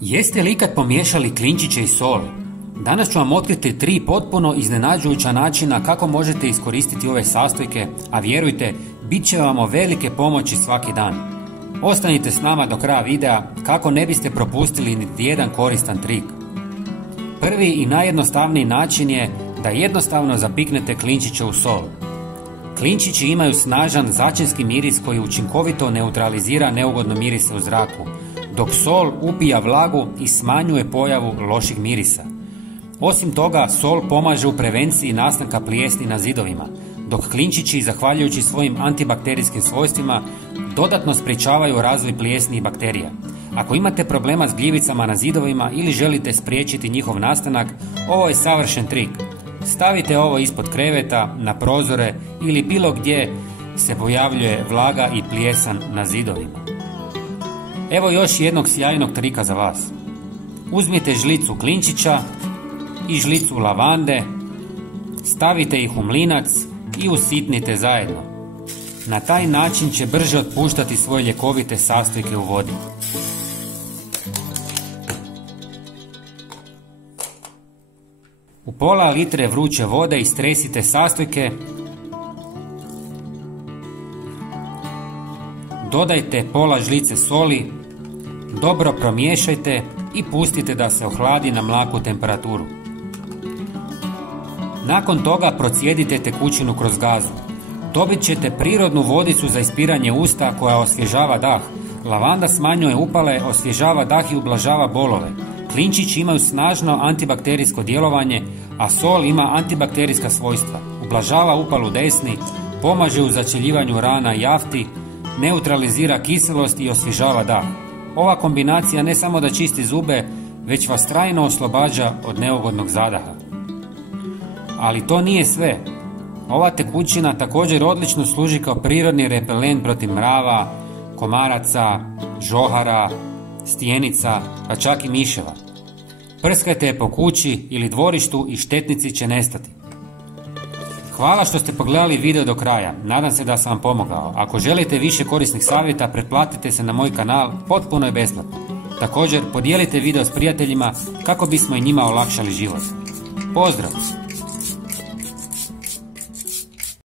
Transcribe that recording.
Jeste li ikad pomiješali klinčiće i sol? Danas ću vam otkriti 3 potpuno iznenađujuća načina kako možete iskoristiti ove sastojke, a vjerujte, bit će vam velike pomoći svaki dan. Ostanite s nama do kraja videa kako ne biste propustili niti jedan koristan trik. Prvi i najjednostavniji način je da jednostavno zapiknete klinčiće u sol. Klinčići imaju snažan začinski miris koji učinkovito neutralizira neugodne mirise u zraku, dok sol upija vlagu i smanjuje pojavu loših mirisa. Osim toga, sol pomaže u prevenciji nastanka plijesni na zidovima, dok klinčići, zahvaljujući svojim antibakterijskim svojstvima, dodatno sprječavaju razvoj plijesni i bakterija. Ako imate problema s gljivicama na zidovima ili želite spriječiti njihov nastanak, ovo je savršen trik. Stavite ovo ispod kreveta, na prozore ili bilo gdje se pojavljuje vlaga i plijesan na zidovima. Evo još jednog sjajnog trika za vas. Uzmite žlicu klinčića i žlicu lavande, stavite ih u mlinac i usitnite zajedno. Na taj način će brže otpuštati svoje ljekovite sastojke u vodi. U pola litre vruće vode istresite sastojke, dodajte pola žlice soli, dobro promiješajte i pustite da se ohladi na mlaku temperaturu. Nakon toga procijedite tekućinu kroz gazu. Dobit ćete prirodnu vodicu za ispiranje usta koja osvježava dah. Lavanda smanjuje upale, osvježava dah i ublažava bolove. Klinčići imaju snažno antibakterijsko djelovanje, a sol ima antibakterijska svojstva. Ublažava upalu desni, pomaže u začeljivanju rana i jafti, neutralizira kiselost i osvježava dah. Ova kombinacija ne samo da čisti zube, već vas trajno oslobađa od neugodnog zadaha. Ali to nije sve. Ova tekućina također odlično služi kao prirodni repelent protiv mrava, komaraca, žohara, stjenica, pa čak i miševa. Prskajte je po kući ili dvorištu i štetnici će nestati. Hvala što ste pogledali video do kraja, nadam se da sam vam pomogao. Ako želite više korisnih savjeta, pretplatite se na moj kanal, potpuno je besplatno. Također, podijelite video s prijateljima kako bismo i njima olakšali život. Pozdrav!